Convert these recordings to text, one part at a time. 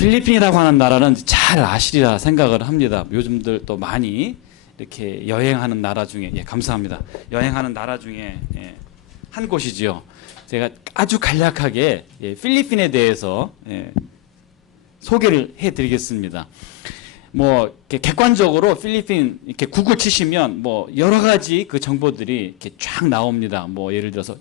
필리핀이라고 하는 나라는 잘 아시리라 생각을 합니다. 요즘들 또 많이 이렇게 여행하는 나라 중에, 예, 감사합니다. 여행하는 나라 중에, 예, 한 곳이지요. 제가 아주 간략하게, 예, 필리핀에 대해서, 예, 소개를 해드리겠습니다. 뭐 이렇게 객관적으로 필리핀 이렇게 구글 치시면 뭐 여러 가지 그 정보들이 이렇게 쫙 나옵니다. 뭐 예를 들어서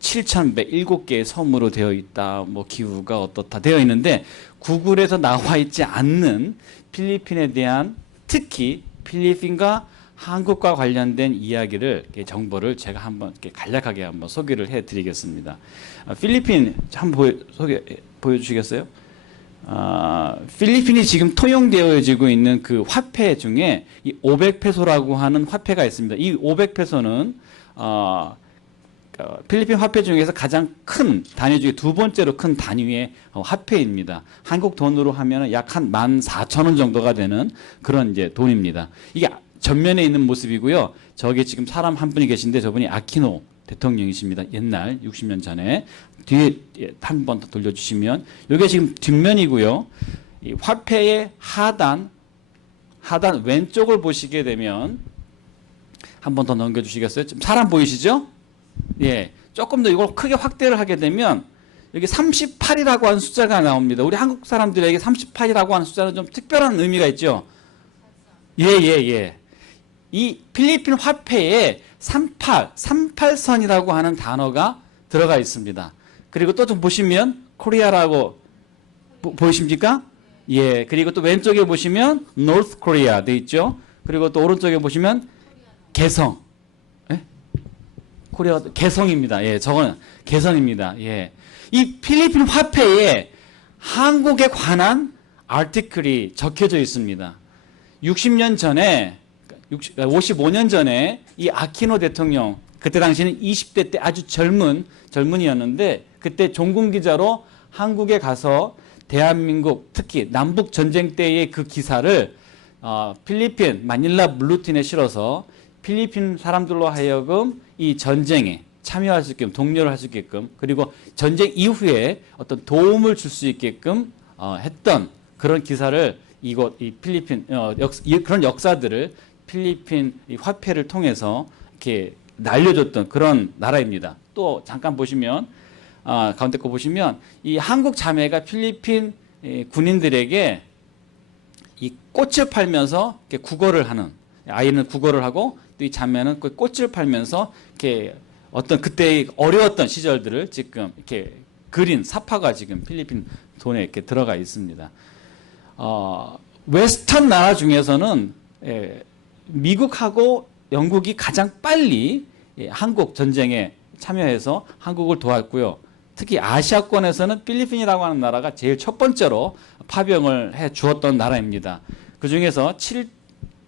7,107개의 섬으로 되어 있다. 뭐 기후가 어떻다 되어 있는데 구글에서 나와 있지 않는 필리핀에 대한 특히 필리핀과 한국과 관련된 이야기를 정보를 제가 한번 이렇게 간략하게 한번 소개를 해드리겠습니다. 필리핀 한번 보여주시겠어요? 필리핀이 지금 통용되어지고 있는 그 화폐 중에 이 500페소라고 하는 화폐가 있습니다. 이 500페소는 필리핀 화폐 중에서 가장 큰 단위 중에 두 번째로 큰 단위의 화폐입니다. 한국 돈으로 하면 약 한 14,000원 정도가 되는 그런 이제 돈입니다. 이게 전면에 있는 모습이고요. 저기 지금 사람 한 분이 계신데 저분이 아키노 대통령이십니다. 옛날 60년 전에. 뒤에 한 번 더 돌려주시면 이게 지금 뒷면이고요. 이 화폐의 하단 왼쪽을 보시게 되면 한 번 더 넘겨주시겠어요? 지금 사람 보이시죠? 예, 조금 더 이걸 크게 확대를 하게 되면 여기 38이라고 하는 숫자가 나옵니다. 우리 한국 사람들에게 38이라고 하는 숫자는 좀 특별한 의미가 있죠. 예. 이 필리핀 화폐에 38선이라고 하는 단어가 들어가 있습니다. 그리고 또 좀 보시면 코리아라고 보이십니까? 예. 그리고 또 왼쪽에 보시면 North Korea 돼 있죠. 그리고 또 오른쪽에 보시면 개성. 예? 코리아 개성입니다. 예, 저거는 개성입니다. 예. 이 필리핀 화폐에 한국에 관한 아티클이 적혀져 있습니다. 60년 전에 55년 전에 이 아키노 대통령 그때 당시는 20대 때 아주 젊은이였는데 그때 종군 기자로 한국에 가서 대한민국 특히 남북 전쟁 때의 그 기사를 필리핀 마닐라 블루틴에 실어서 필리핀 사람들로 하여금 이 전쟁에 참여할 수 있게끔 동료를 할 수 있게끔 그리고 전쟁 이후에 어떤 도움을 줄 수 있게끔 했던 그런 기사를 이 필리핀 그런 역사들을 필리핀 이 화폐를 통해서 이렇게 날려줬던 그런 나라입니다. 또 잠깐 보시면 가운데 거 보시면 이 한국 자매가 필리핀 군인들에게 이 꽃을 팔면서 이렇게 국어를 하는 아이는 국어를 하고 또 이 자매는 그 꽃을 팔면서 이렇게 어떤 그때의 어려웠던 시절들을 지금 이렇게 그린 사파가 지금 필리핀 돈에 이렇게 들어가 있습니다. 웨스턴 나라 중에서는 미국하고 영국이 가장 빨리 한국 전쟁에 참여해서 한국을 도왔고요. 특히 아시아권에서는 필리핀이라고 하는 나라가 제일 첫 번째로 파병을 해 주었던 나라입니다. 그 중에서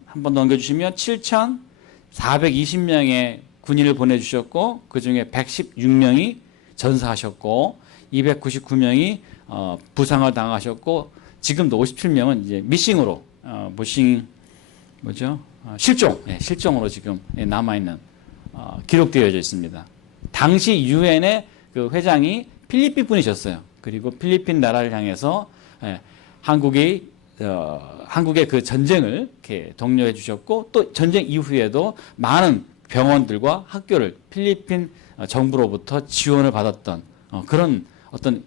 한 번 넘겨주시면 7,420명의 군인을 보내주셨고 그 중에 116명이 전사하셨고 299명이 부상을 당하셨고 지금도 57명은 이제 미싱으로 실종으로 지금 남아있는 기록되어져 있습니다. 당시 유엔의 그 회장이 필리핀 분이셨어요. 그리고 필리핀 나라를 향해서 한국의 그 전쟁을 이렇게 독려해 주셨고 또 전쟁 이후에도 많은 병원들과 학교를 필리핀 정부로부터 지원을 받았던 그런 어떤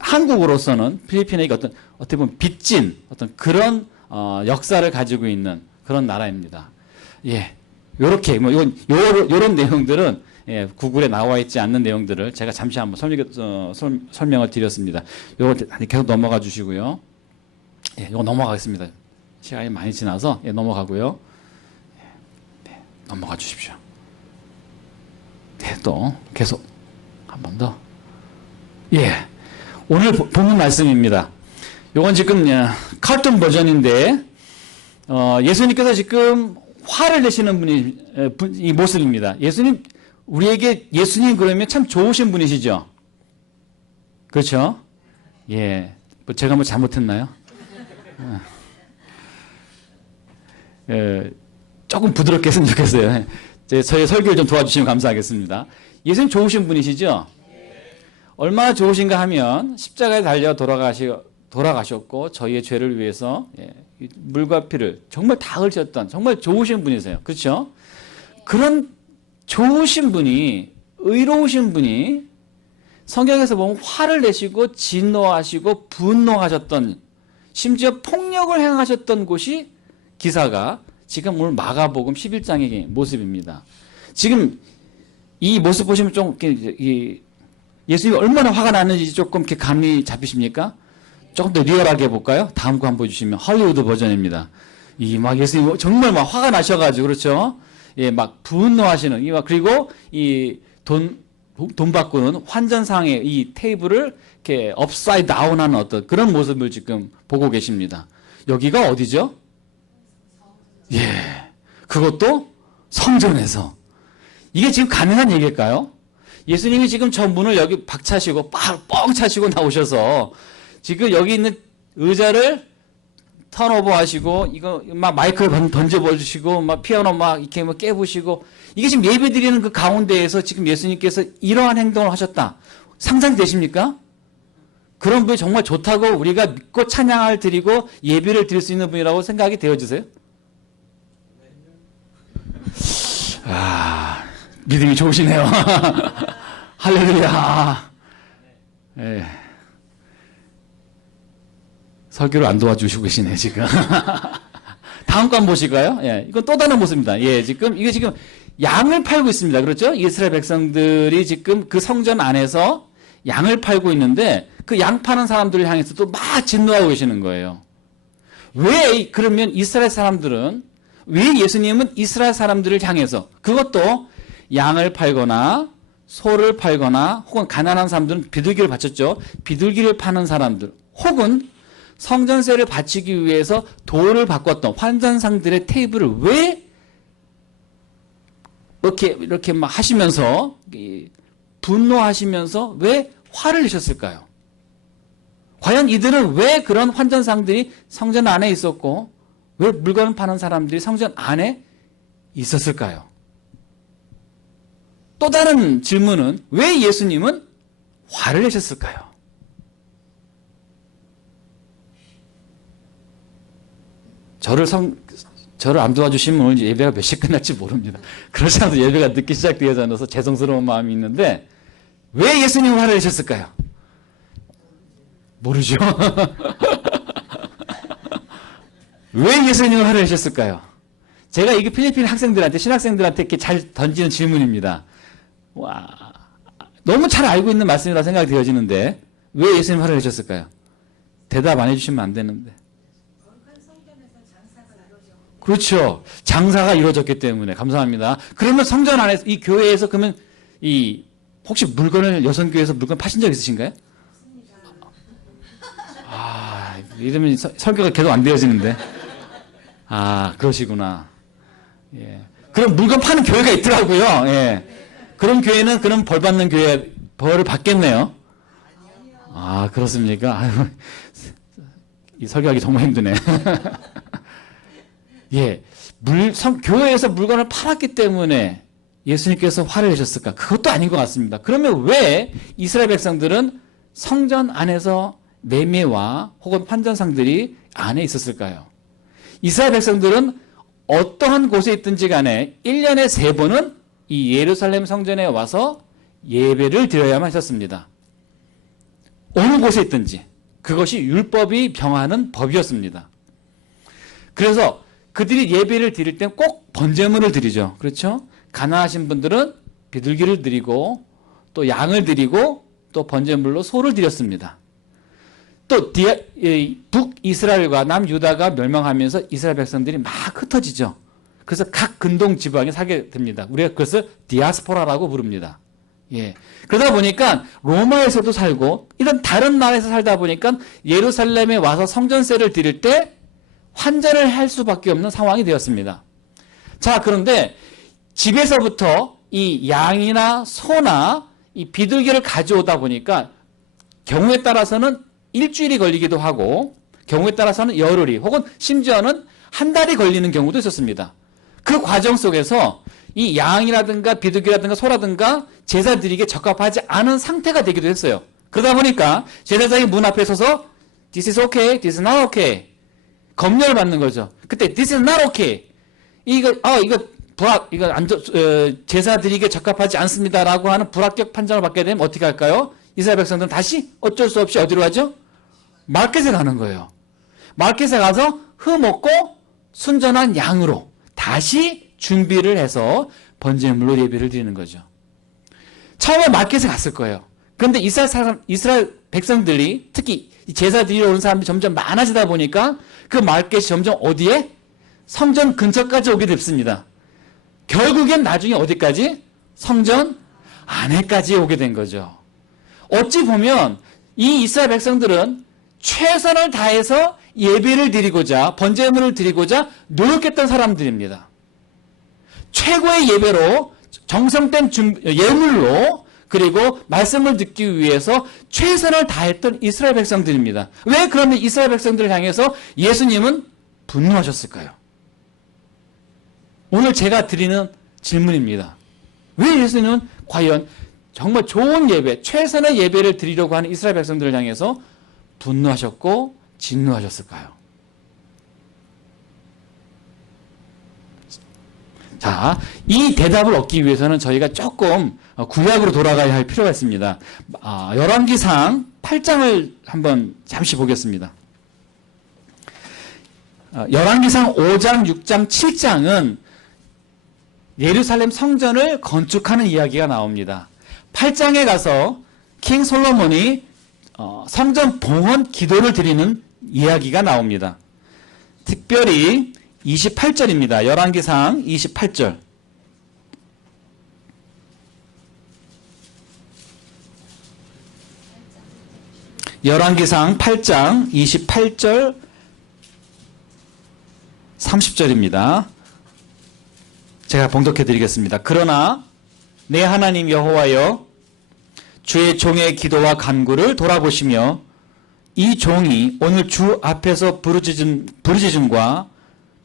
한국으로서는 필리핀에게 어떻게 보면 빚진 어떤 그런 역사를 가지고 있는 그런 나라입니다. 예, 요렇게 뭐 요런 내용들은 구글에 나와 있지 않는 내용들을 제가 잠시 한번 설명을 드렸습니다. 요거 계속 넘어가 주시고요. 예, 요거 넘어가겠습니다. 시간이 많이 지나서 넘어가고요. 네, 넘어가 주십시오. 네, 또 계속 한 번 더. 예, 오늘 본문 말씀입니다. 요건 지금 칼툰 버전인데 예수님께서 지금 화를 내시는 이 모습입니다. 우리에게 예수님 그러면 참 좋으신 분이시죠? 그렇죠? 예, 제가 뭐 잘못했나요? 조금 부드럽게 했으면 좋겠어요. 저희 설교를 좀 도와주시면 감사하겠습니다. 예수님 좋으신 분이시죠? 얼마나 좋으신가 하면 십자가에 달려 돌아가셨고 저희의 죄를 위해서 물과 피를 정말 다 흘렸던 정말 좋으신 분이세요. 그렇죠? 그런 좋으신 분이 의로우신 분이 성경에서 보면 화를 내시고 진노하시고 분노하셨던 심지어 폭력을 행하셨던 곳이 기사가 지금 오늘 마가복음 11장의 모습입니다. 지금 이 모습 보시면 좀 예수님이 얼마나 화가 났는지 조금 이렇게 감이 잡히십니까? 조금 더 리얼하게 해볼까요? 다음 거 한번 보여주시면 할리우드 버전입니다. 이 막 예수님 정말 막 화가 나셔가지고 그렇죠? 예, 막 분노하시는 그리고 이 돈 바꾸는 환전상의 이 테이블을 이렇게 업사이드 다운하는 어떤 그런 모습을 지금 보고 계십니다. 여기가 어디죠? 예, 그것도 성전에서. 이게 지금 가능한 얘기일까요? 예수님이 지금 저 문을 여기 박차시고 뻥 차시고 나오셔서 지금 여기 있는 의자를 턴오버 하시고 이거 막 마이크를 던져버리시고 막 피아노 막 이렇게 막 깨부시고 이게 지금 예배 드리는 그 가운데에서 지금 예수님께서 이러한 행동을 하셨다. 상상이 되십니까? 그런 분이 정말 좋다고 우리가 믿고 찬양을 드리고 예배를 드릴 수 있는 분이라고 생각이 되어지세요? 아, 믿음이 좋으시네요. 할렐루야. 예. 설교를 안 도와주시고 계시네, 지금. 다음 거 한번 보실까요? 예, 이건 또 다른 모습입니다. 예, 이게 지금 양을 팔고 있습니다. 그렇죠? 이스라엘 백성들이 지금 그 성전 안에서 양을 팔고 있는데 그 양 파는 사람들을 향해서 또 막 진노하고 계시는 거예요. 그러면 왜 예수님은 이스라엘 사람들을 향해서 그것도 양을 팔거나 소를 팔거나 혹은 가난한 사람들은 비둘기를 바쳤죠. 비둘기를 파는 사람들 혹은 성전세를 바치기 위해서 돌을 바꿨던 환전상들의 테이블을 왜 이렇게 막 하시면서 분노하시면서 왜 화를 내셨을까요? 과연 이들은 왜 그런 환전상들이 성전 안에 있었고 왜 물건 파는 사람들이 성전 안에 있었을까요? 또 다른 질문은 왜 예수님은 화를 내셨을까요? 저를 안 도와주시면 오늘 예배가 몇 시에 끝날지 모릅니다. 그렇지 않아도 예배가 늦게 시작되어서 않아서 죄송스러운 마음이 있는데 왜 예수님은 화를 내셨을까요? 모르죠. 왜 예수님은 화를 내셨을까요? 제가 이게 필리핀 학생들한테 신학생들한테 이렇게 잘 던지는 질문입니다. 와, 너무 잘 알고 있는 말씀이라 생각이 되어지는데 왜 예수님 화를 내셨을까요? 대답 안 해주시면 안 되는데. 그렇죠. 장사가 이루어졌기 때문에 감사합니다. 그러면 성전 안에서 이 교회에서 그러면 혹시 여성교회에서 물건 파신 적 있으신가요? 아, 이러면 설교가 계속 안 되어지는데. 아, 그러시구나. 예. 그럼 물건 파는 교회가 있더라고요. 예. 그런 교회는 그런 벌 받는 교회 벌을 받겠네요. 아, 그렇습니까? 아유, 이 설교하기 정말 힘드네. 예, 교회에서 물건을 팔았기 때문에 예수님께서 화를 내셨을까? 그것도 아닌 것 같습니다. 그러면 왜 이스라엘 백성들은 성전 안에서 매매와 혹은 환전상들이 안에 있었을까요? 이스라엘 백성들은 어떠한 곳에 있든지 간에 1년에 3번은 이 예루살렘 성전에 와서 예배를 드려야만 했었습니다. 어느 곳에 있든지 그것이 율법이 병하는 법이었습니다. 그래서 그들이 예배를 드릴 땐 꼭 번제물을 드리죠. 그렇죠? 가난하신 분들은 비둘기를 드리고 또 양을 드리고 또 번제물로 소를 드렸습니다. 또 북이스라엘과 남유다가 멸망하면서 이스라엘 백성들이 막 흩어지죠. 그래서 각 근동 지방에 살게 됩니다. 우리가 그것을 디아스포라라고 부릅니다. 예. 그러다 보니까 로마에서도 살고 이런 다른 나라에서 살다 보니까 예루살렘에 와서 성전세를 드릴 때 환전을 할 수밖에 없는 상황이 되었습니다. 자, 그런데 집에서부터 이 양이나 소나 이 비둘기를 가져오다 보니까 경우에 따라서는 일주일이 걸리기도 하고 경우에 따라서는 열흘이 혹은 심지어는 한 달이 걸리는 경우도 있었습니다. 그 과정 속에서 이 양이라든가 비둘기라든가 소라든가 제사 드리기에 적합하지 않은 상태가 되기도 했어요. 그러다 보니까 제사장이 문 앞에 서서 This is okay, this is not okay. 검열을 받는 거죠. 그때 This is not okay. 이거 제사 드리기에 적합하지 않습니다라고 하는 불합격 판정을 받게 되면 어떻게 할까요? 이스라엘 백성들은 다시 어쩔 수 없이 어디로 가죠? 마켓에 가는 거예요. 마켓에 가서 흠없고 순전한 양으로 다시 준비를 해서 번제물로 예배를 드리는 거죠. 처음에 마켓에 갔을 거예요. 그런데 이스라엘 백성들이 특히 제사 드리러 오는 사람들이 점점 많아지다 보니까 그 마켓이 점점 어디에? 성전 근처까지 오게 됐습니다. 결국엔 나중에 어디까지? 성전 안에까지 오게 된 거죠. 어찌 보면 이 이스라엘 백성들은 최선을 다해서 예배를 드리고자 번제물을 드리고자 노력했던 사람들입니다. 최고의 예배로 정성된 예물로 그리고 말씀을 듣기 위해서 최선을 다했던 이스라엘 백성들입니다. 왜 그러면 이스라엘 백성들을 향해서 예수님은 분노하셨을까요? 오늘 제가 드리는 질문입니다. 왜 예수님은 과연 정말 좋은 예배, 최선의 예배를 드리려고 하는 이스라엘 백성들을 향해서 분노하셨고 진노하셨을까요? 자, 이 대답을 얻기 위해서는 저희가 조금 구약으로 돌아가야 할 필요가 있습니다. 열왕기상 8장을 한번 잠시 보겠습니다. 열왕기상 5장, 6장, 7장은 예루살렘 성전을 건축하는 이야기가 나옵니다. 8장에 가서 킹 솔로몬이 성전 봉헌 기도를 드리는 이야기가 나옵니다. 특별히 28절입니다. 열왕기상 28절. 열왕기상 8장 28절 30절입니다. 제가 봉독해 드리겠습니다. 그러나 내 하나님 여호와여 주의 종의 기도와 간구를 돌아보시며 이 종이 오늘 주 앞에서 부르짖음과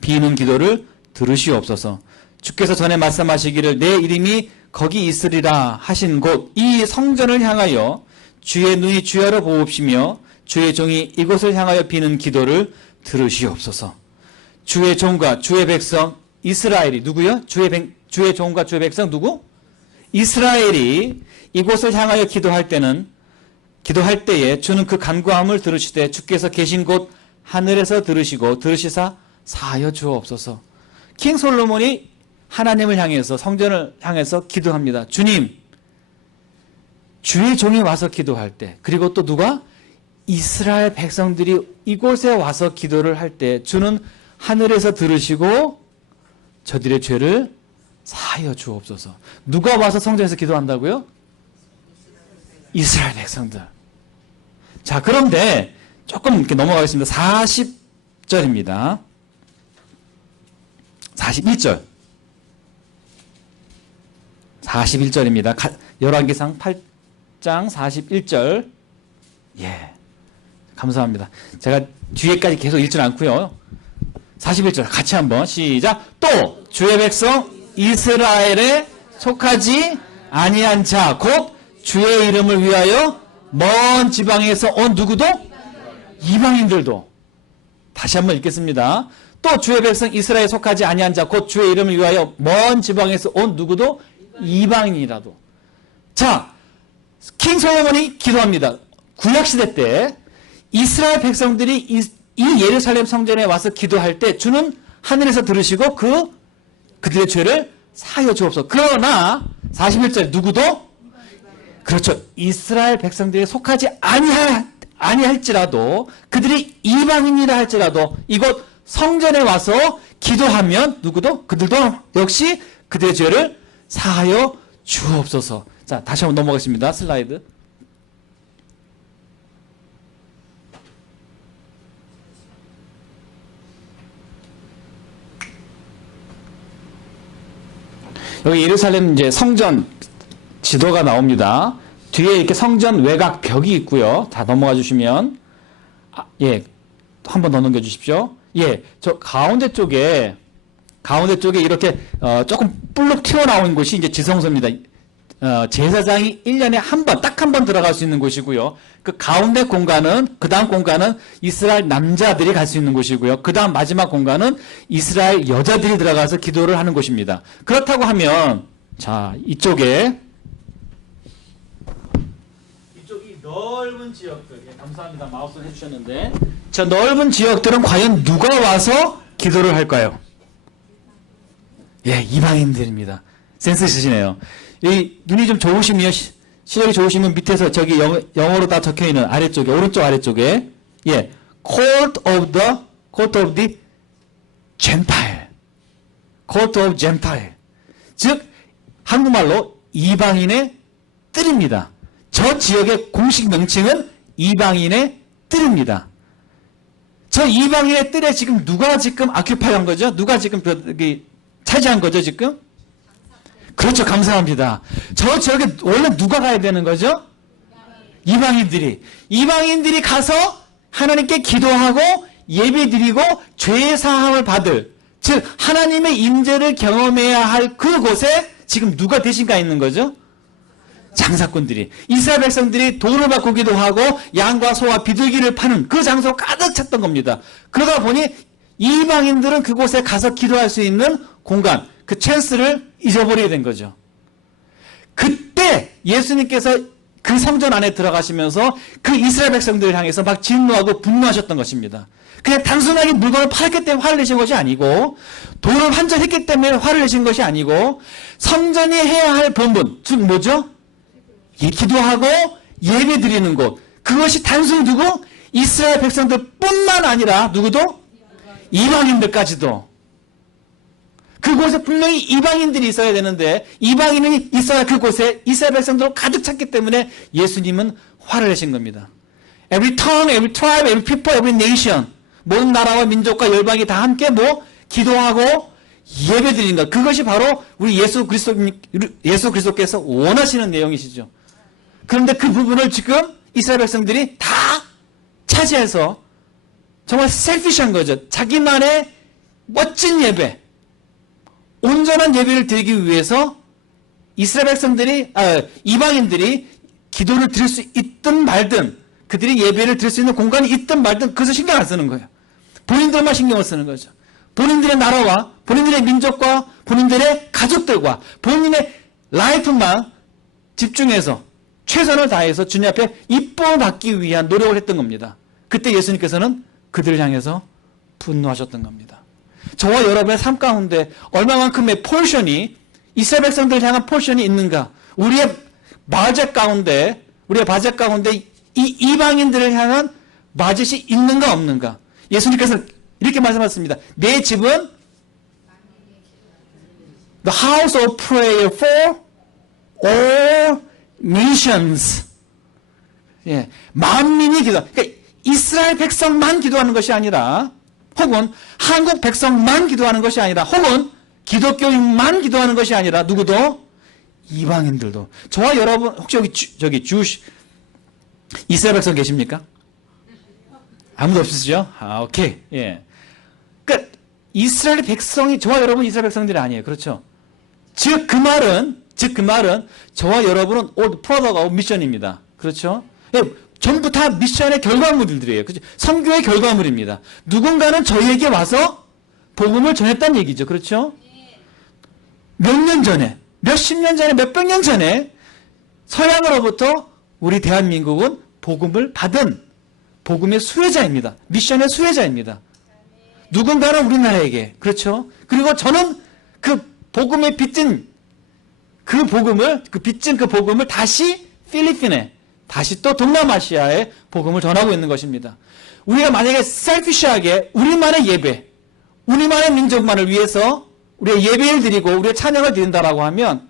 비는 기도를 들으시옵소서. 주께서 전에 말씀하시기를 내 이름이 거기 있으리라 하신 곳 이 성전을 향하여 주의 눈이 주야로 보옵시며 주의 종이 이곳을 향하여 비는 기도를 들으시옵소서. 주의 종과 주의 백성 이스라엘이 누구요? 주의 종과 주의 백성 누구? 이스라엘이 이곳을 향하여 기도할 때에 주는 그 간구함을 들으시되 주께서 계신 곳 하늘에서 들으시고 들으시사 사하여 주옵소서. 킹 솔로몬이 하나님을 향해서 성전을 향해서 기도합니다. 주님, 주의 종이 와서 기도할 때 그리고 또 누가? 이스라엘 백성들이 이곳에 와서 기도를 할 때 주는 하늘에서 들으시고 저들의 죄를 사하여 주옵소서. 누가 와서 성전에서 기도한다고요? 이스라엘 백성들. 자, 그런데 조금 이렇게 넘어가겠습니다. 40절입니다. 41절. 41절입니다. 열왕기상 8장 41절. 예. 감사합니다. 제가 뒤에까지 계속 읽지는 않고요. 41절 같이 한번 시작. 또 주의 백성 이스라엘에 속하지 아니한 자 곧 주의 이름을 위하여 먼 지방에서 온 누구도? 이방인들도. 다시 한번 읽겠습니다. 또 주의 백성 이스라엘에 속하지 아니한 자 곧 주의 이름을 위하여 먼 지방에서 온 누구도? 이방인이라도. 자, 킹 솔로몬이 기도합니다. 구약시대 때 이스라엘 백성들이 이 예루살렘 성전에 와서 기도할 때 주는 하늘에서 들으시고 그들의 죄를 사하여 주옵소서. 그러나 41절 누구도? 그렇죠. 이스라엘 백성들에 속하지 아니할지라도 그들이 이방인이라 할지라도 이곳 성전에 와서 기도하면 누구도? 그들도 역시 그들의 죄를 사하여 주옵소서. 자, 다시 한번 넘어가겠습니다. 슬라이드. 여기 예루살렘 이제 성전 지도가 나옵니다. 뒤에 이렇게 성전 외곽 벽이 있고요. 다 넘어가 주시면 예, 한 번 더 넘겨 주십시오. 예, 저 가운데 쪽에 가운데 쪽에 이렇게 조금 볼록 튀어나온 곳이 이제 지성소입니다. 제사장이 1년에 한 번, 딱 한 번 들어갈 수 있는 곳이고요. 그 가운데 공간은, 그 다음 공간은 이스라엘 남자들이 갈 수 있는 곳이고요. 그 다음 마지막 공간은 이스라엘 여자들이 들어가서 기도를 하는 곳입니다. 그렇다고 하면, 자, 이쪽이 넓은 지역들, 예, 감사합니다. 마우스를 해주셨는데, 저 넓은 지역들은 과연 누가 와서 기도를 할까요? 예, 이방인들입니다. 센스 있으시네요. 이 눈이 좀 좋으시면, 시력이 좋으시면 밑에서 저기 영어로 다 적혀 있는 아래쪽에, 오른쪽 아래쪽에, 예, court of the Gentile. court of Gentile. 즉, 한국말로 이방인의 뜰입니다. 저 지역의 공식 명칭은 이방인의 뜰입니다. 저 이방인의 뜰에 지금 누가 지금 아큐파이한 거죠? 누가 지금 차지한 거죠, 지금? 그렇죠. 감사합니다. 저 지역에 원래 누가 가야 되는 거죠? 이방인들이. 이방인들이 가서 하나님께 기도하고 예배드리고 죄 사함을 받을, 즉 하나님의 임재를 경험해야 할 그곳에 지금 누가 대신 가 있는 거죠? 장사꾼들이. 이스라엘 백성들이 돈을 받고 기도하고 양과 소와 비둘기를 파는 그 장소가 가득 찼던 겁니다. 그러다 보니 이방인들은 그곳에 가서 기도할 수 있는 공간, 그 찬스를 잊어버리게 된 거죠. 그때 예수님께서 그 성전 안에 들어가시면서 그 이스라엘 백성들을 향해서 막 진노하고 분노하셨던 것입니다. 그냥 단순하게 물건을 팔았기 때문에 화를 내신 것이 아니고, 돈을 환전했기 때문에 화를 내신 것이 아니고, 성전이 해야 할 본분, 즉 뭐죠? 기도하고 예배 드리는 곳. 그것이 단순히 누구? 이스라엘 백성들 뿐만 아니라 누구도? 이방인들까지도. 그곳에 분명히 이방인들이 있어야 되는데 이방인이 있어야 그곳에 이스라엘 백성들로 가득 찼기 때문에 예수님은 화를 내신 겁니다. Every tongue, every tribe, every people, every nation. 모든 나라와 민족과 열방이 다 함께 기도하고 예배 드리는 것. 그것이 바로 우리 예수 그리스도께서 원하시는 내용이시죠. 그런데 그 부분을 지금 이스라엘 백성들이 다 차지해서 정말 셀피시한 거죠. 자기만의 멋진 예배, 온전한 예배를 드리기 위해서 이스라엘 백성들이, 이방인들이 기도를 드릴 수 있든 말든, 그들이 예배를 드릴 수 있는 공간이 있든 말든 그것을 신경 안 쓰는 거예요. 본인들만 신경을 쓰는 거죠. 본인들의 나라와 본인들의 민족과 본인들의 가족들과 본인의 라이프만 집중해서 최선을 다해서 주님 앞에 이쁨을 받기 위한 노력을 했던 겁니다. 그때 예수님께서는 그들을 향해서 분노하셨던 겁니다. 저와 여러분의 삶 가운데 얼마만큼의 포션이, 이스라엘 백성들을 향한 포션이 있는가? 우리의 바젯 가운데 이 이방인들을 향한 바젯이 있는가 없는가? 예수님께서 이렇게 말씀하셨습니다. 내 집은 the house of prayer for all nations. 예, 만민이 기도. 그러니까 이스라엘 백성만 기도하는 것이 아니라, 혹은 한국 백성만 기도하는 것이 아니라, 혹은 기독교인만 기도하는 것이 아니라 누구도 이방인들도. 저와 여러분 혹시 여기 주시 이스라엘 백성 계십니까? 아무도 없으시죠? 오케이. 예. 그러니까 이스라엘 백성이, 저와 여러분 이스라엘 백성들이 아니에요. 그렇죠? 즉 그 말은 저와 여러분은 all product of mission입니다. 그렇죠? 예, 전부 다 미션의 결과물들이에요. 그렇죠? 선교의 결과물입니다. 누군가는 저희에게 와서 복음을 전했다는 얘기죠. 그렇죠? 몇 년 전에, 몇십 년 전에, 몇백 년 전에 서양으로부터 우리 대한민국은 복음을 받은 복음의 수혜자입니다. 미션의 수혜자입니다. 누군가는 우리나라에게, 그렇죠? 그리고 저는 그 복음에 빚진 그 복음을 다시 필리핀에, 다시 또 동남아시아에 복음을 전하고 있는 것입니다. 우리가 만약에 셀피시하게 우리만의 예배, 우리만의 민족만을 위해서 우리의 예배를 드리고 우리의 찬양을 드린다라고 하면,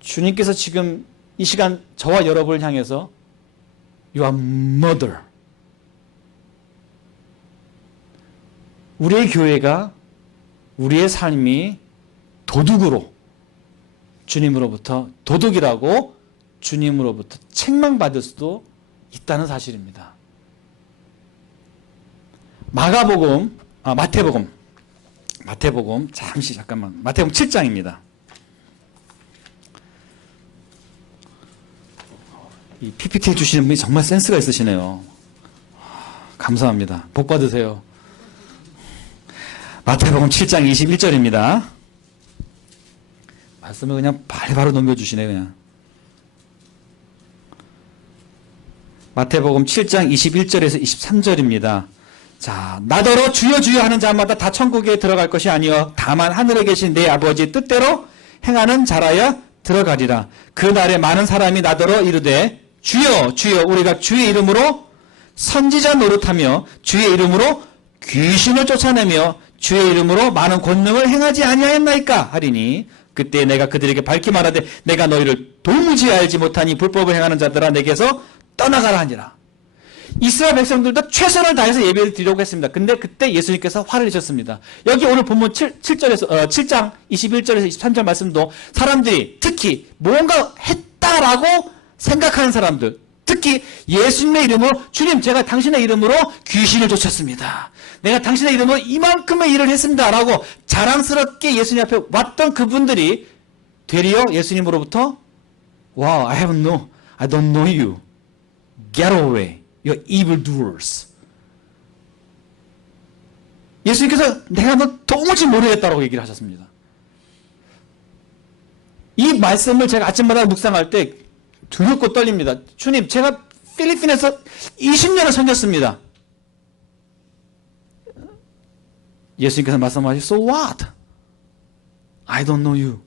주님께서 지금 이 시간 저와 여러분을 향해서 Your mother, 우리의 교회가, 우리의 삶이 도둑으로 주님으로부터, 도둑이라고 주님으로부터 책망받을 수도 있다는 사실입니다. 마태복음 마태복음 잠깐만. 마태복음 7장입니다. 이 PPT 해주시는 분이 정말 센스가 있으시네요. 감사합니다. 복 받으세요. 마태복음 7장 21절입니다. 말씀을 그냥 바로 넘겨주시네 그냥. 마태복음 7장 21절에서 23절입니다. 자, 나더러 주여 주여 하는 자마다 다 천국에 들어갈 것이 아니요 다만 하늘에 계신 내 아버지 뜻대로 행하는 자라야 들어가리라. 그 날에 많은 사람이 나더러 이르되 주여 주여 우리가 주의 이름으로 선지자 노릇하며 주의 이름으로 귀신을 쫓아내며 주의 이름으로 많은 권능을 행하지 아니하였나이까 하리니 그때 내가 그들에게 밝히 말하되 내가 너희를 도무지 알지 못하니 불법을 행하는 자들아 내게서 떠나가라 하니라. 이스라엘 백성들도 최선을 다해서 예배를 드리려고 했습니다. 근데 그때 예수님께서 화를 내셨습니다. 여기 오늘 본문 7장 21절에서 23절 말씀도 사람들이 특히 뭔가 했다라고 생각하는 사람들, 특히 예수님의 이름으로 주님 제가 당신의 이름으로 귀신을 쫓았습니다. 내가 당신의 이름으로 이만큼의 일을 했습니다 라고 자랑스럽게 예수님 앞에 왔던 그분들이 되리어 예수님으로부터 Wow, I don't know you. Get away, you evildoers. 예수님께서 내가 너 도무지 모르겠다라고 얘기를 하셨습니다. 이 말씀을 제가 아침마다 묵상할 때 두렵고 떨립니다. 주님, 제가 필리핀에서 20년을 섬겼습니다. 예수님께서 말씀하시고 So what? I don't know you.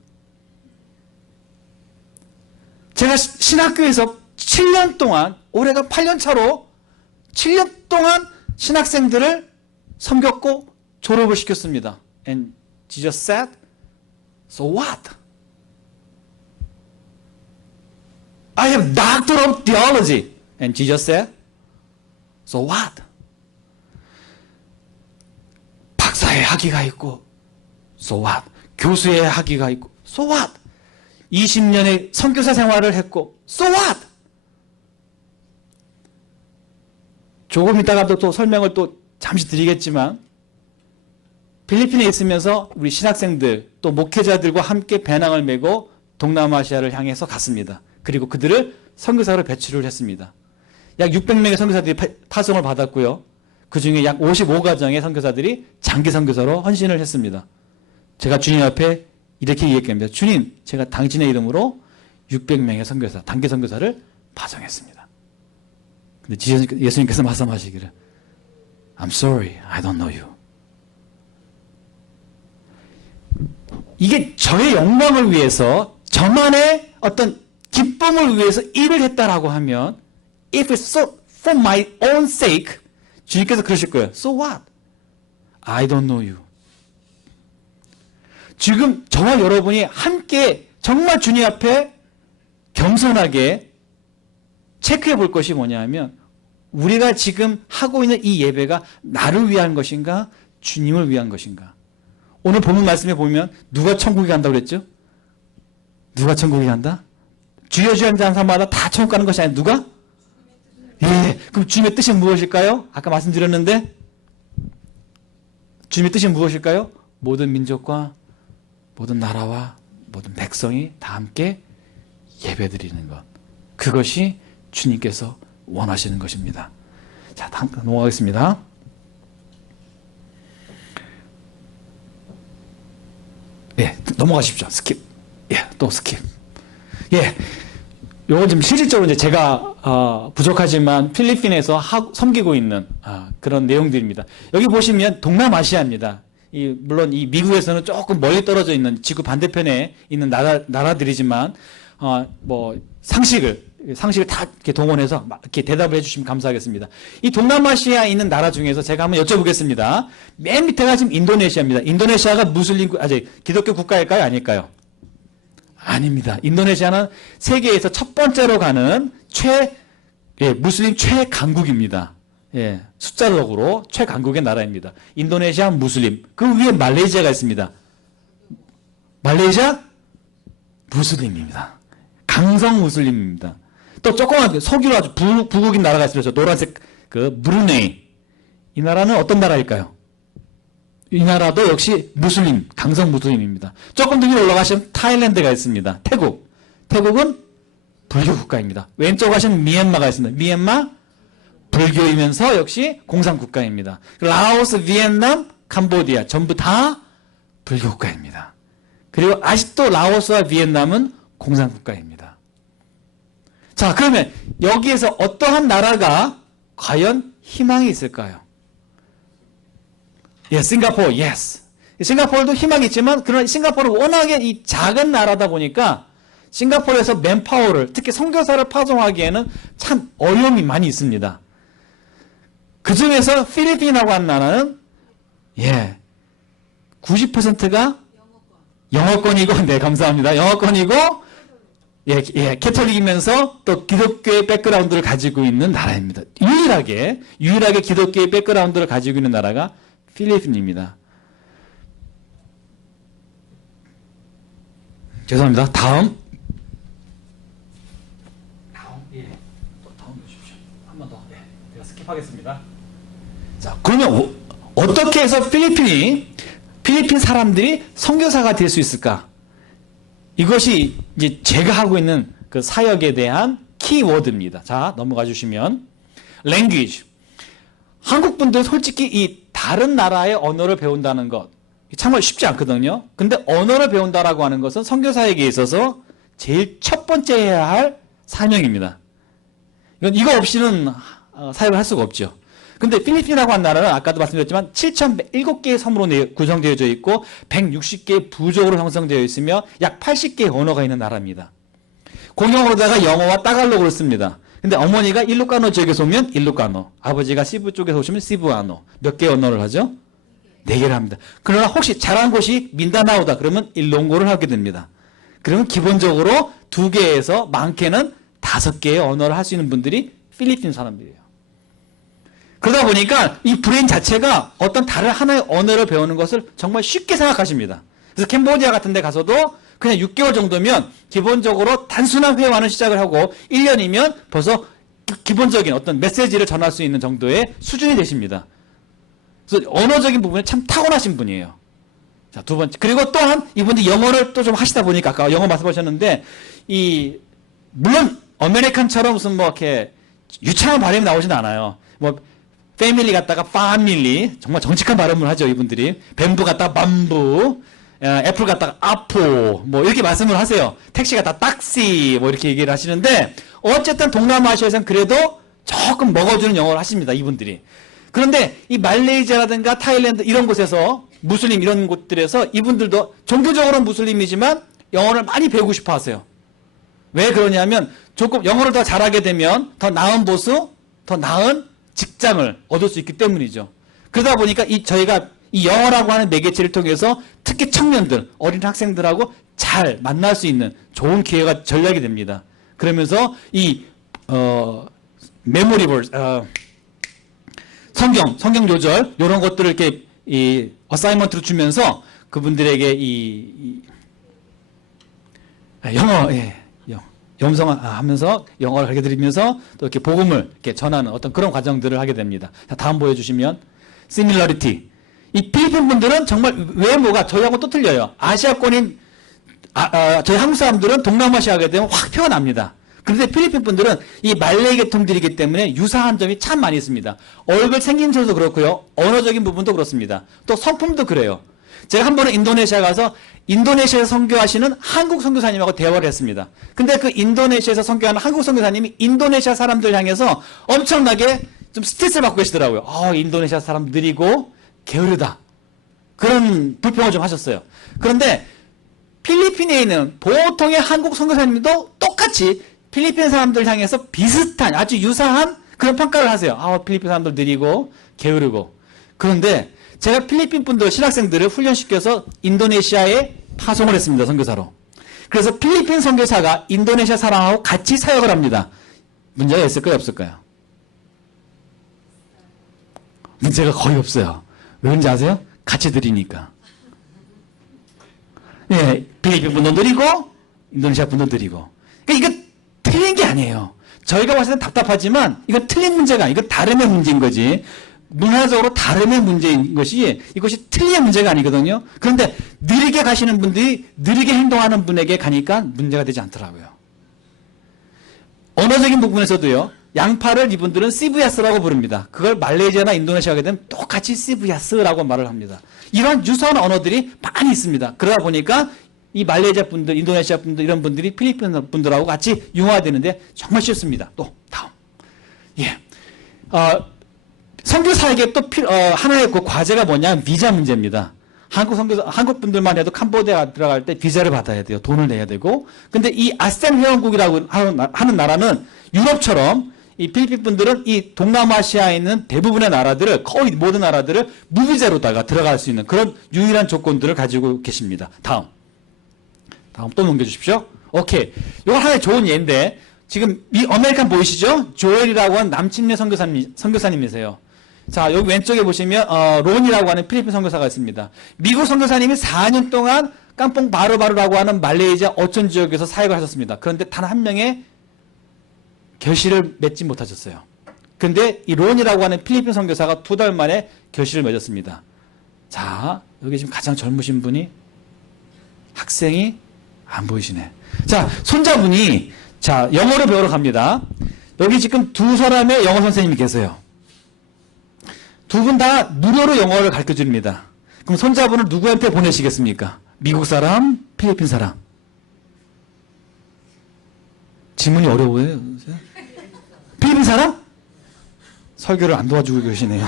제가 신학교에서 7년 동안, 올해가 8년 차로 7년 동안 신학생들을 섬겼고 졸업을 시켰습니다. And Jesus said, So what? I have doctor of theology. And Jesus said, So what? 박사의 학위가 있고, So what? 교수의 학위가 있고, So what? 20년의 선교사 생활을 했고, So what? 조금 이따가도 또 설명을 또 잠시 드리겠지만, 필리핀에 있으면서 우리 신학생들, 또 목회자들과 함께 배낭을 메고 동남아시아를 향해서 갔습니다. 그리고 그들을 선교사로 배출을 했습니다. 약 600명의 선교사들이 파송을 받았고요. 그 중에 약 55가정의 선교사들이 장기 선교사로 헌신을 했습니다. 제가 주님 앞에 이렇게 얘기합니다. 주님, 제가 당신의 이름으로 600명의 선교사, 단기 선교사를 파송했습니다. 근데 예수님께서 말씀하시기를 I'm sorry, I don't know you. 이게 저의 영광을 위해서, 저만의 어떤 기쁨을 위해서 일을 했다라고 하면 If it's so for my own sake, 주님께서 그러실 거예요. So what? I don't know you. 지금 저와 여러분이 함께 정말 주님 앞에 겸손하게 체크해 볼 것이 뭐냐면 우리가 지금 하고 있는 이 예배가 나를 위한 것인가 주님을 위한 것인가. 오늘 본문 말씀에 보면 누가 천국에 간다고 그랬죠? 누가 천국에 간다? 주여 주여 하는 사람마다 다 천국 가는 것이 아니라 누가? 예, 그럼 주님의 뜻이 무엇일까요? 아까 말씀드렸는데 주님의 뜻이 무엇일까요? 모든 민족과 모든 나라와 모든 백성이 다 함께 예배드리는 것. 그것이 주님께서 원하시는 것입니다. 자, 다음 넘어가겠습니다. 예, 넘어가십시오. 스킵. 예, 또 스킵. 예, 요건 좀 실질적으로 이제 제가 부족하지만 필리핀에서 섬기고 있는 그런 내용들입니다. 여기 보시면 동남아시아입니다. 물론 이 미국에서는 조금 멀리 떨어져 있는 지구 반대편에 있는 나라들이지만 뭐 상식을 다 이렇게 동원해서 이렇게 대답을 해주시면 감사하겠습니다. 이 동남아시아에 있는 나라 중에서 제가 한번 여쭤보겠습니다. 맨 밑에가 지금 인도네시아입니다. 인도네시아가 무슬림, 기독교 국가일까요? 아닐까요? 아닙니다. 인도네시아는 세계에서 첫 번째로 가는 무슬림 최강국입니다. 예, 숫자적으로 최강국의 나라입니다. 인도네시아 무슬림. 그 위에 말레이시아가 있습니다. 말레이시아 무슬림입니다. 강성 무슬림입니다. 또 조그만 서기로 아주 부국인 나라가 있습니다. 노란색 브루네이. 이 나라는 어떤 나라일까요? 이 나라도 역시 무슬림, 강성 무슬림입니다. 조금 더 위로 올라가시면 타일랜드가 있습니다. 태국. 태국은 불교 국가입니다. 왼쪽 가시면 미얀마가 있습니다. 미얀마 불교이면서 역시 공산 국가입니다. 라오스, 비엔남, 캄보디아 전부 다 불교 국가입니다. 그리고 아직도 라오스와 비엔남은 공산 국가입니다. 자, 그러면 여기에서 어떠한 나라가 과연 희망이 있을까요? 예, 싱가포르, yes. 싱가포르도 희망이 있지만, 그러나 싱가포르는 워낙에 이 작은 나라다 보니까 싱가포르에서 맨파워를, 특히 선교사를 파송하기에는 참 어려움이 많이 있습니다. 그 중에서 필리핀이라고 하는 나라는, 예, 90%가 영어권이고, 네, 감사합니다. 영어권이고, 예, 캐톨릭이면서 또 기독교의 백그라운드를 가지고 있는 나라입니다. 유일하게 기독교의 백그라운드를 가지고 있는 나라가 필리핀입니다. 죄송합니다. 다음, 예, 다음 보십시오. 한 번 더, 네, 제가 스킵하겠습니다. 자, 그러면 어떻게 해서 필리핀 사람들이 선교사가 될 수 있을까? 이것이 이제 제가 하고 있는 그 사역에 대한 키워드입니다. 자, 넘어가 주시면 language. 한국 분들 솔직히 이 다른 나라의 언어를 배운다는 것 정말 쉽지 않거든요. 근데 언어를 배운다라고 하는 것은 선교사에게 있어서 제일 첫 번째 해야 할 사명입니다. 이거 없이는 사역을 할 수가 없죠. 근데 필리핀이라고 한 나라는 아까도 말씀드렸지만 7,007개의 섬으로 구성되어져 있고 160개의 부족으로 형성되어 있으며 약 80개의 언어가 있는 나라입니다. 공용어로다가 영어와 따갈로그를 씁니다. 근데 어머니가 일루카노 지역에서 오면 일루카노, 아버지가 시부 쪽에서 오시면 시부아노. 몇 개의 언어를 하죠? 4개를 합니다. 그러나 혹시 잘한 곳이 민다나오다 그러면 일롱고를 하게 됩니다. 그러면 기본적으로 2개에서 많게는 5개의 언어를 할 수 있는 분들이 필리핀 사람들이에요. 그러다 보니까 이 브레인 자체가 어떤 다른 하나의 언어를 배우는 것을 정말 쉽게 생각하십니다. 그래서 캄보디아 같은 데 가서도 그냥 6개월 정도면 기본적으로 단순한 회화는 시작을 하고 1년이면 벌써 기본적인 어떤 메시지를 전할 수 있는 정도의 수준이 되십니다. 그래서 언어적인 부분에 참 타고나신 분이에요. 자, 2번째. 그리고 또한 이분이 영어를 또 좀 하시다 보니까 아까 영어 말씀하셨는데 물론 아메리칸처럼 무슨 뭐 이렇게 유창한 발음이 나오진 않아요. 뭐 패밀리 갖다가 파밀리 정말 정직한 발음을 하죠. 이분들이 뱀부 갖다가 밤부, 애플 갖다가 아포 뭐 이렇게 말씀을 하세요. 택시 갖다가 딱시 뭐 이렇게 얘기를 하시는데 어쨌든 동남아시아에서는 그래도 조금 먹어주는 영어를 하십니다. 이분들이. 그런데 이 말레이시아라든가 타일랜드 이런 곳에서 무슬림 이런 곳들에서 이분들도 종교적으로는 무슬림이지만 영어를 많이 배우고 싶어 하세요. 왜 그러냐면 조금 영어를 더 잘하게 되면 더 나은 보수, 더 나은 직장을 얻을 수 있기 때문이죠. 그러다 보니까 저희가 이 영어라고 하는 매개체를 통해서 특히 청년들, 어린 학생들하고 잘 만날 수 있는 좋은 기회가 전략이 됩니다. 그러면서 이 메모리 벌스, 성경 요절 이런 것들을 이렇게 이 어사이먼트로 주면서 그분들에게 영어 염성하면서 영어를 가르쳐드리면서 또 이렇게 복음을 이렇게 전하는 어떤 그런 과정들을 하게 됩니다. 자, 다음 보여주시면 similarity. 이 필리핀 분들은 정말 외모가 저희하고 또 틀려요. 아시아권인 저희 한국 사람들은 동남아시아 가게 되면 확 표가 납니다. 그런데 필리핀 분들은 이 말레이 계통들이기 때문에 유사한 점이 참 많이 있습니다. 얼굴 생김새도 그렇고요. 언어적인 부분도 그렇습니다. 또 성품도 그래요. 제가 한 번은 인도네시아 가서 인도네시아에서 선교하시는 한국 선교사님하고 대화를 했습니다. 근데 그 인도네시아에서 선교하는 한국 선교사님이 인도네시아 사람들 향해서 엄청나게 좀 스트레스를 받고 계시더라고요. 인도네시아 사람 느리고 게으르다. 그런 불평을 좀 하셨어요. 그런데 필리핀에 있는 보통의 한국 선교사님도 똑같이 필리핀 사람들 향해서 비슷한 아주 유사한 그런 평가를 하세요. 필리핀 사람들 느리고 게으르고. 그런데 제가 필리핀 분들 신학생들을 훈련시켜서 인도네시아에 파송을 했습니다. 선교사로. 그래서 필리핀 선교사가 인도네시아 사람하고 같이 사역을 합니다. 문제가 있을까요? 없을까요? 문제가 거의 없어요. 왜 그런지 아세요? 같이 드리니까. 예, 필리핀 분도 느리고 인도네시아 분도 느리고. 그러니까 이거 틀린 게 아니에요. 저희가 봤을 땐 답답하지만 이건 틀린 문제가 아니고 다름의 문제인 거지. 문화적으로 다름의 문제인 것이 이것이 틀린 문제가 아니거든요. 그런데 느리게 가시는 분들이 느리게 행동하는 분에게 가니까 문제가 되지 않더라고요. 언어적인 부분에서도요. 양파를 이분들은 시브야스라고 부릅니다. 그걸 말레이시아나 인도네시아 가게 되면 똑같이 시브야스라고 말을 합니다. 이런 유사한 언어들이 많이 있습니다. 그러다 보니까 이 말레이시아 분들, 인도네시아 분들 이런 분들이 필리핀 분들하고 같이 융화되는데 정말 쉽습니다. 또 다음. 예. 선교사에게 또 하나의 그 과제가 뭐냐면 비자 문제입니다. 한국 분들만 해도 캄보디아 들어갈 때 비자를 받아야 돼요. 돈을 내야 되고. 근데 이 아세안 회원국이라고 하는 나라는 유럽처럼 이 필리핀 분들은 이 동남아시아에 있는 대부분의 나라들을 거의 모든 나라들을 무비자로다가 들어갈 수 있는 그런 유일한 조건들을 가지고 계십니다. 다음 또 넘겨주십시오. 오케이. 이거 하나의 좋은 예인데 지금 이 아메리칸 보이시죠? 조엘이라고 하는 남친네 선교사님이세요. 자, 여기 왼쪽에 보시면 론이라고 하는 필리핀 선교사가 있습니다. 미국 선교사님이 4년 동안 깜뽕 바르바르라고 하는 말레이시아 어촌 지역에서 사역을 하셨습니다. 그런데 단 한 명의 결실을 맺지 못하셨어요. 그런데 이 론이라고 하는 필리핀 선교사가 2달 만에 결실을 맺었습니다. 자, 여기 지금 가장 젊으신 분이 학생이 안 보이시네. 자, 손자분이 자, 영어를 배우러 갑니다. 여기 지금 2사람의 영어 선생님이 계세요. 2분 다 무료로 영어를 가르쳐 줍니다. 그럼 손자분을 누구한테 보내시겠습니까? 미국 사람, 필리핀 사람. 질문이 어려워요. 필리핀 사람? 설교를 안 도와주고 계시네요.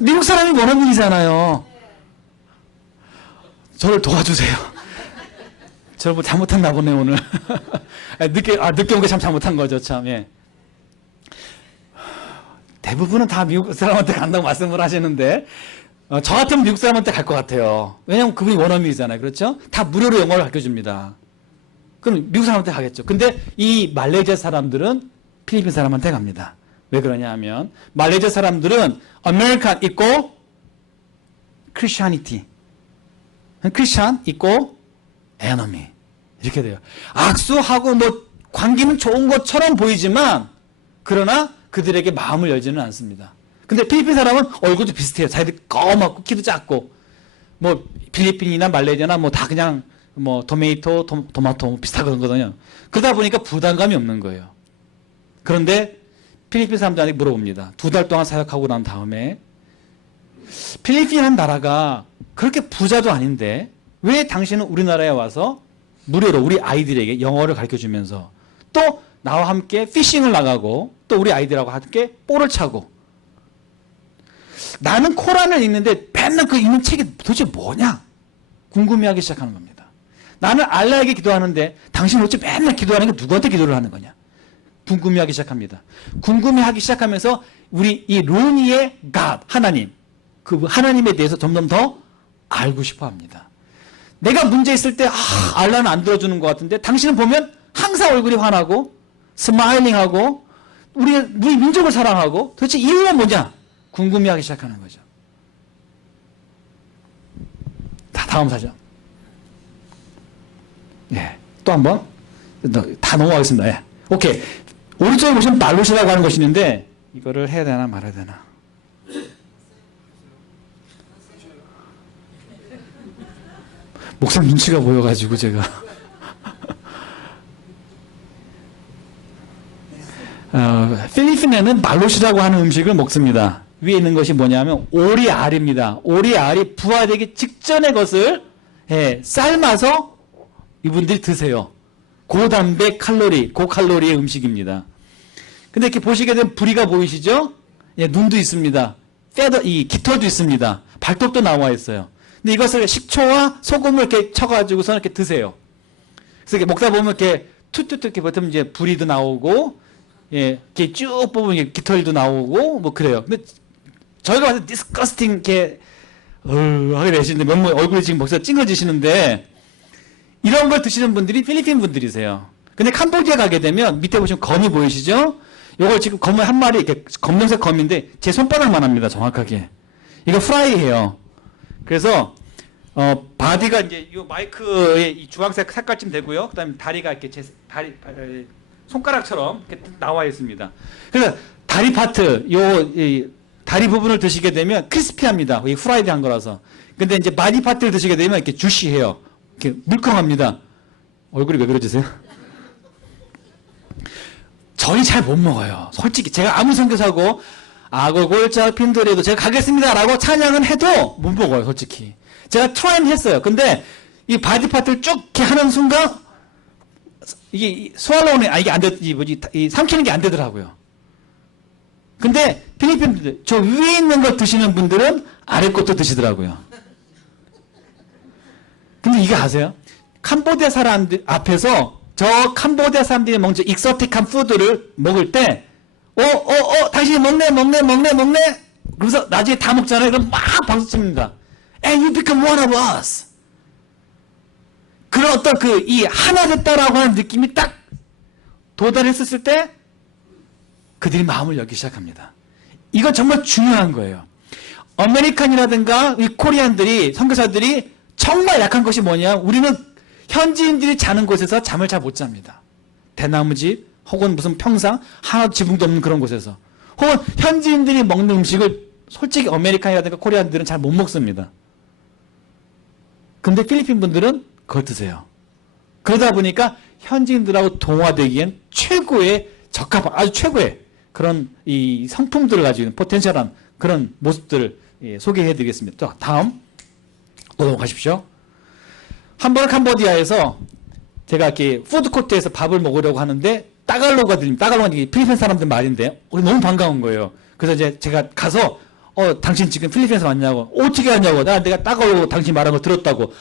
미국 사람이 원어민이잖아요. 저를 도와주세요. 저를 뭐 잘못했나 보네, 오늘. 늦게 온 게 참 잘못한 거죠, 참, 예. 대부분은 다 미국 사람한테 간다고 말씀을 하시는데, 저 같으면 미국 사람한테 갈 것 같아요. 왜냐면 그분이 원어민이잖아요. 그렇죠? 다 무료로 영어를 가르쳐 줍니다. 그럼 미국 사람한테 가겠죠. 근데 이 말레이시아 사람들은 필리핀 사람한테 갑니다. 왜 그러냐 하면, 말레이시아 사람들은 American 있고, Christianity. 크리스찬 있고, enemy. 이렇게 돼요. 악수하고 뭐, 관계는 좋은 것처럼 보이지만, 그러나 그들에게 마음을 열지는 않습니다. 근데 필리핀 사람은 얼굴도 비슷해요. 자기들 검하고 키도 작고 뭐 필리핀이나 말레이시아나 뭐 다 그냥 뭐 토마토 비슷하거든요. 그러다 보니까 부담감이 없는 거예요. 그런데 필리핀 사람들한테 물어봅니다. 2달 동안 사역하고 난 다음에 필리핀이라는 나라가 그렇게 부자도 아닌데 왜 당신은 우리나라에 와서 무료로 우리 아이들에게 영어를 가르쳐주면서 또 나와 함께 피싱을 나가고 또 우리 아이들하고 함께 볼을 차고 나는 코란을 읽는데 맨날 그 읽는 책이 도대체 뭐냐? 궁금해하기 시작하는 겁니다. 나는 알라에게 기도하는데 당신은 어째 맨날 기도하는 게 누구한테 기도를 하는 거냐? 궁금해하기 시작합니다. 궁금해하기 시작하면서 우리 이 루니의 God, 하나님, 그 하나님에 대해서 점점 더 알고 싶어 합니다. 내가 문제 있을 때 알라는 안 들어주는 것 같은데 당신은 보면 항상 얼굴이 환하고 스마일링하고 우리 민족을 사랑하고 도대체 이유가 뭐냐? 궁금해하기 시작하는 거죠. 다음 사전. 예, 또 한 번. 다 넘어가겠습니다. 예. 오케이. 오른쪽에 보시면 말롯이라고 하는 것이 있는데 이거를 해야 되나 말아야 되나. 목사님 눈치가 보여가지고 제가 필리핀에는 말롯이라고 하는 음식을 먹습니다. 위에 있는 것이 뭐냐면 오리알입니다. 오리알이 부화되기 직전의 것을 삶아서 이분들이 드세요. 고단백 칼로리, 고칼로리의 음식입니다. 근데 이렇게 보시게 되면 부리가 보이시죠? 예, 눈도 있습니다. 이 깃털도 있습니다. 발톱도 나와 있어요. 근데 이것을 식초와 소금을 이렇게 쳐가지고서 이렇게 드세요. 그래서 이렇게 먹다 보면 이렇게 툭툭툭 이렇게 버티면 이제 부리도 나오고, 예, 이렇게 쭉 뽑으면 깃털도 나오고, 뭐 그래요. 근데 저희가 봐서 디스커스팅 이렇게, 하게 되시는데, 얼굴이 지금 벌써 찡어지시는데, 이런 걸 드시는 분들이 필리핀 분들이세요. 근데 캄보디아 가게 되면 밑에 보시면 검이 보이시죠? 요걸 지금 검을 한 마리, 이렇게 검정색 검인데, 제 손바닥만 합니다, 정확하게. 이거 프라이예요. 그래서 바디가 이제 이 마이크의 이 주황색 색깔쯤 되고요. 그 다음에 다리가 이렇게 손가락처럼 이렇게 나와 있습니다. 그래서 다리 파트, 이 다리 부분을 드시게 되면 크리스피합니다. 이 후라이드 한 거라서. 근데 이제 바디 파트를 드시게 되면 이렇게 주시해요. 이렇게 물컹합니다. 얼굴이 왜 그러지세요? 저희 잘 못 먹어요. 솔직히 제가 아무 선교사고 악을 골자 핀들에도 제가 가겠습니다라고 찬양은 해도 못 먹어요. 솔직히. 제가 트라이는 했어요. 근데 이 바디 파트를 쭉 이렇게 하는 순간 이게 소알로우는 이게 안 돼, 이 삼키는 게 안 되더라고요. 근데 필리핀 분들, 저 위에 있는 거 드시는 분들은 아래 것도 드시더라고요. 근데 이거 아세요? 캄보디아 사람들 앞에서 저 캄보디아 사람들이 먹는 익소틱한 푸드를 먹을 때 당신이 먹네. 그래서 나중에 다 먹잖아요. 그럼 막 박수 칩니다. And you become one of us. 그런 어떤 이 하나 됐다라고 하는 느낌이 딱 도달했었을 때 그들이 마음을 열기 시작합니다. 이건 정말 중요한 거예요. 아메리칸이라든가 이 코리안들이, 선교사들이 정말 약한 것이 뭐냐? 우리는 현지인들이 자는 곳에서 잠을 잘 못 잡니다. 대나무집 혹은 무슨 평상 하나도 지붕도 없는 그런 곳에서, 혹은 현지인들이 먹는 음식을 솔직히 아메리칸이라든가 코리안들은 잘 못 먹습니다. 근데 필리핀 분들은 그걸 드세요. 그러다 보니까 현지인들하고 동화되기엔 최고의 적합한, 아주 최고의 그런 이 성품들을 가지고 있는 포텐셜한 그런 모습들을 소개해 드리겠습니다. 자, 다음 넘어가십시오. 한 번 캄보디아에서 제가 이렇게 푸드코트에서 밥을 먹으려고 하는데 따갈로그가 들립니다. 따갈로그는 필리핀 사람들 말인데 너무 반가운 거예요. 그래서 이제 제가 가서 당신 지금 필리핀에서 왔냐고. 어떻게 왔냐고. 내가 따갈로그 당신 말한 거 들었다고.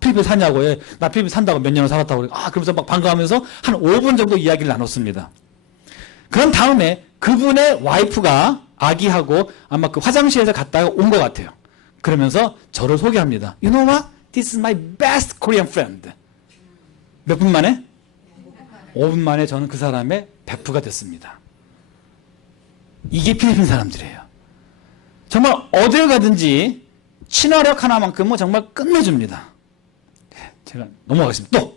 필리핀 사냐고. 예, 나 필리핀 산다고 몇 년을 살았다고. 그러면서 막 반가워하면서 한 5분 정도 이야기를 나눴습니다. 그런 다음에 그분의 와이프가 아기하고 아마 그 화장실에서 갔다가 온 것 같아요. 그러면서 저를 소개합니다. You know what? This is my best Korean friend. 몇 분 만에? 5분 만에 저는 그 사람의 베프가 됐습니다. 이게 필리핀 사람들이에요. 정말 어딜 가든지 친화력 하나만큼은 정말 끝내줍니다. 제가 넘어가겠습니다. 또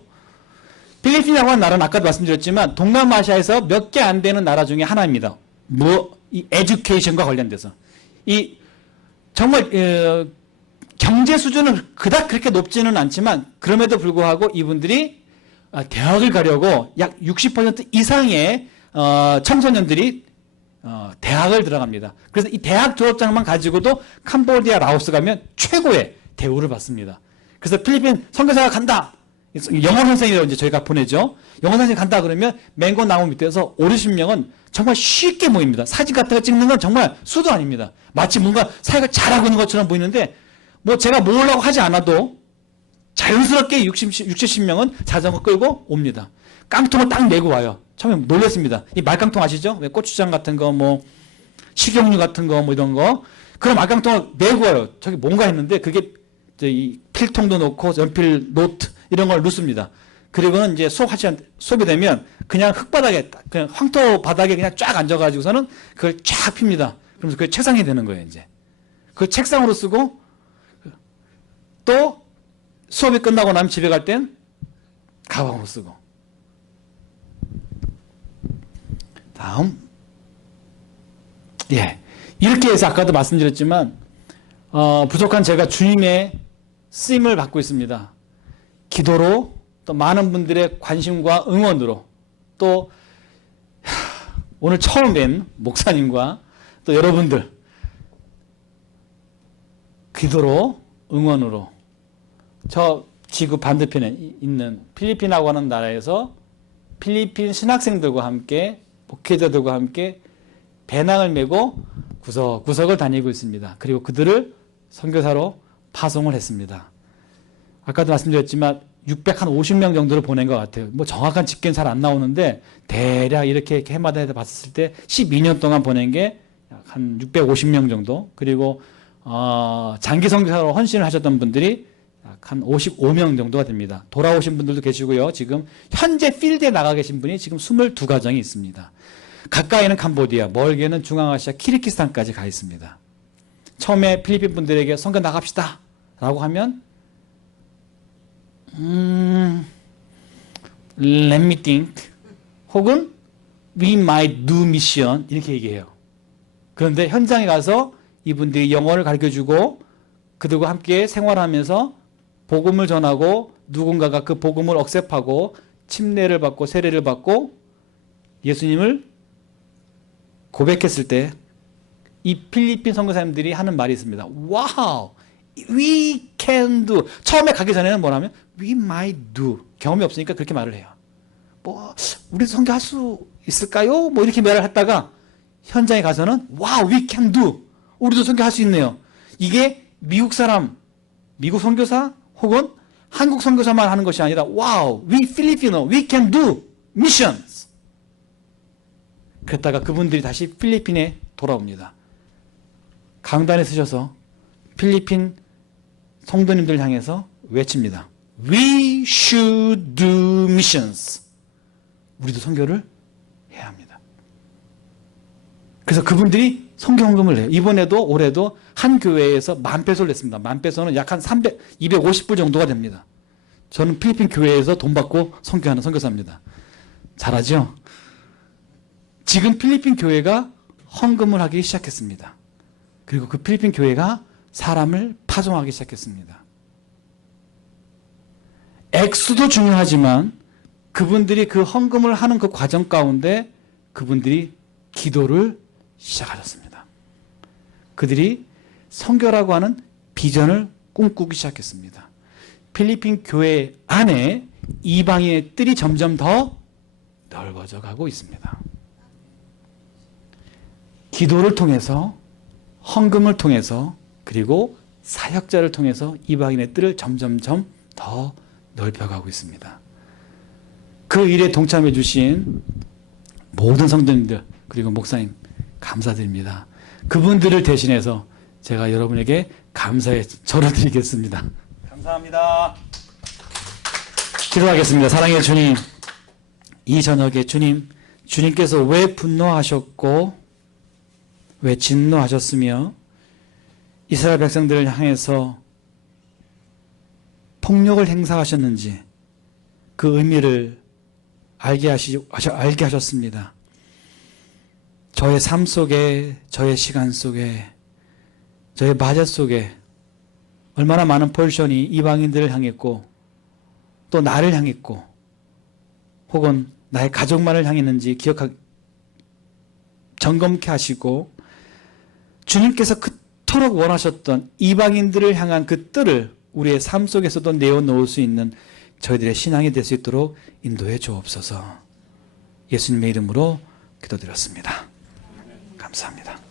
필리핀이라고 하는 나라는 아까도 말씀드렸지만 동남아시아에서 몇 개 안 되는 나라 중에 하나입니다. 이 에듀케이션과 관련돼서 이 정말 경제 수준은 그닥 그렇게 높지는 않지만 그럼에도 불구하고 이분들이 대학을 가려고 약 60% 이상의 청소년들이 대학을 들어갑니다. 그래서 이 대학 졸업장만 가지고도 캄보디아, 라오스 가면 최고의 대우를 받습니다. 그래서 필리핀 선교사가 간다. 영어 선생이라고 이제 저희가 보내죠. 영어 선생이 간다 그러면 맹고 나무 밑에서 50명은 정말 쉽게 모입니다. 사진 같은 거 찍는 건 정말 수도 아닙니다. 마치 뭔가 사회가 잘하고 있는 것처럼 보이는데 뭐 제가 모으려고 하지 않아도 자연스럽게 70명은 자전거 끌고 옵니다. 깡통을 딱 메고 와요. 처음에 놀랐습니다. 이 말깡통 아시죠? 왜 고추장 같은 거, 뭐 식용유 같은 거, 뭐 이런 거. 그런 말깡통을 메고 와요. 저기 뭔가 했는데 그게 이 필통도 놓고 연필, 노트 이런 걸 넣습니다. 그리고는 이제 수업이 되면 그냥 흙바닥에, 그냥 황토 바닥에 그냥 쫙 앉아가지고서는 그걸 쫙 핍니다. 그러면서 그게 책상이 되는 거예요, 이제. 그 책상으로 쓰고 또 수업이 끝나고 나면 집에 갈 땐 가방으로 쓰고. 다음. 예. 이렇게 해서 아까도 말씀드렸지만, 부족한 제가 주님의 쓰임을 받고 있습니다. 기도로, 또 많은 분들의 관심과 응원으로, 또, 오늘 처음 뵌 목사님과 또 여러분들, 기도로, 응원으로, 저 지구 반대편에 있는 필리핀이라고 하는 나라에서 필리핀 신학생들과 함께, 목회자들과 함께 배낭을 메고 구석구석을 다니고 있습니다. 그리고 그들을 선교사로 파송을 했습니다. 아까도 말씀드렸지만 650명 정도를 보낸 것 같아요. 뭐 정확한 집계는 잘 안 나오는데 대략 이렇게 해마다 해서 봤을 때 12년 동안 보낸 게 한 650명 정도. 그리고 장기 선교사로 헌신을 하셨던 분들이 약 한 55명 정도가 됩니다. 돌아오신 분들도 계시고요. 지금 현재 필드에 나가 계신 분이 지금 22가정이 있습니다. 가까이는 캄보디아, 멀게는 중앙아시아 키르기스탄까지 가 있습니다. 처음에 필리핀 분들에게 선교 나갑시다 라고 하면 let me think 혹은 we might do mission 이렇게 얘기해요. 그런데 현장에 가서 이분들이 영어를 가르쳐주고 그들과 함께 생활하면서 복음을 전하고 누군가가 그 복음을 억셉하고 침례를 받고 세례를 받고 예수님을 고백했을 때 이 필리핀 선교사님들이 하는 말이 있습니다. 와우, we can do. 처음에 가기 전에는 뭐라면 we might do. 경험이 없으니까 그렇게 말을 해요. 뭐 우리도 선교할 수 있을까요? 뭐 이렇게 말을 했다가 현장에 가서는 와우, we can do. 우리도 선교할 수 있네요. 이게 미국 사람, 미국 선교사 혹은 한국 선교사만 하는 것이 아니라 와우, we Filipino, we can do missions. 그랬다가 그분들이 다시 필리핀에 돌아옵니다. 강단에 서셔서 필리핀 성도님들 향해서 외칩니다. We should do missions. 우리도 선교를 해야 합니다. 그래서 그분들이 선교 헌금을 해요. 이번에도 올해도 한 교회에서 10,000페소를 냈습니다. 10,000페소는 약 한 250불 정도가 됩니다. 저는 필리핀 교회에서 돈 받고 선교하는 선교사입니다. 잘하죠? 지금 필리핀 교회가 헌금을 하기 시작했습니다. 그리고 그 필리핀 교회가 사람을 파송하기 시작했습니다. 액수도 중요하지만 그분들이 그 헌금을 하는 그 과정 가운데 그분들이 기도를 시작하셨습니다. 그들이 선교라고 하는 비전을 꿈꾸기 시작했습니다. 필리핀 교회 안에 이방인의 뜰이 점점 더 넓어져 가고 있습니다. 기도를 통해서 헌금을 통해서 그리고 사역자를 통해서 이방인의 뜰을 점점점 더 넓혀가고 있습니다. 그 일에 동참해 주신 모든 성도님들 그리고 목사님 감사드립니다. 그분들을 대신해서 제가 여러분에게 감사의 절을 드리겠습니다. 감사합니다. 기도하겠습니다. 사랑의 주님, 이 저녁에 주님께서 왜 분노하셨고 왜 진노하셨으며 이스라엘 백성들을 향해서 폭력을 행사하셨는지 그 의미를 알게 하셨습니다. 저의 삶 속에, 저의 시간 속에, 저의 바젯 속에 얼마나 많은 포지션이 이방인들을 향했고 또 나를 향했고 혹은 나의 가족만을 향했는지 점검케 하시고 주님께서 그토록 원하셨던 이방인들을 향한 그 뜰을 우리의 삶 속에서도 내어놓을 수 있는 저희들의 신앙이 될 수 있도록 인도해 주옵소서. 예수님의 이름으로 기도드렸습니다. 감사합니다.